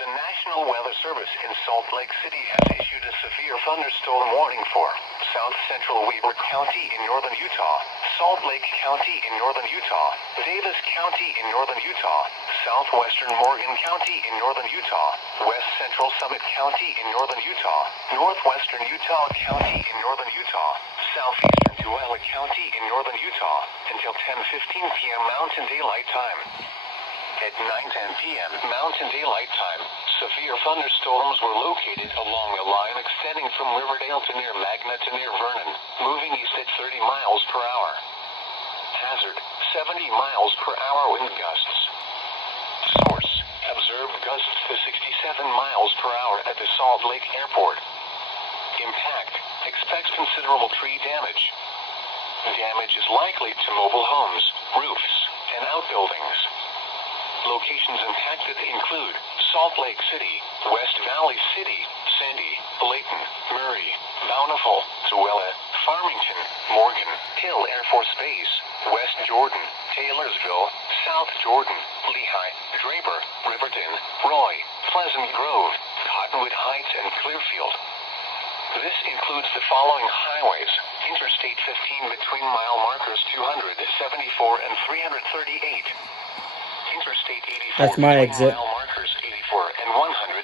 The National Weather Service in Salt Lake City has issued a severe thunderstorm warning for South Central Weber County in northern Utah, Salt Lake County in northern Utah, Davis County in northern Utah, southwestern Morgan County in northern Utah, west central Summit County in northern Utah, northwestern Utah County in northern Utah, southeastern Tualatin County in northern Utah, until 10:15 p.m. Mountain Daylight Time. At 9:10 p.m. Mountain Daylight Time, severe thunderstorms were located along a line extending from Riverdale to near Magna to near Vernon, moving east at 30 miles per hour. Hazard, 70 miles per hour wind gusts. Source, observed gusts to 67 miles per hour at the Salt Lake Airport. Impact, expects considerable tree damage. Damage is likely to mobile homes, roofs, and outbuildings. Locations impacted include Salt Lake City, West Valley City, Sandy, Layton, Murray, Bountiful, Tooele, Farmington, Morgan, Hill Air Force Base, West Jordan, Taylorsville, South Jordan, Lehigh, Draper, Riverton, Roy, Pleasant Grove, Cottonwood Heights, and Clearfield. This includes the following highways: Interstate 15 between mile markers 274 and 338. Interstate 84 That's my between exit. mile markers 84 and 109.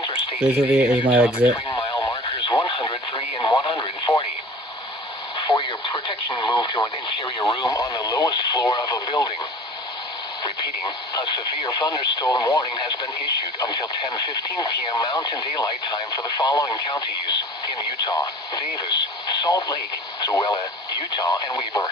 Interstate This over here is my exit. between mile markers 103 and 140. For your protection, move to an interior room on the lowest floor of a building. Repeating, a severe thunderstorm warning has been issued until 10:15 p.m. Mountain Daylight Time for the following counties in Utah: Davis, Salt Lake, Tooele, Utah, and Weber.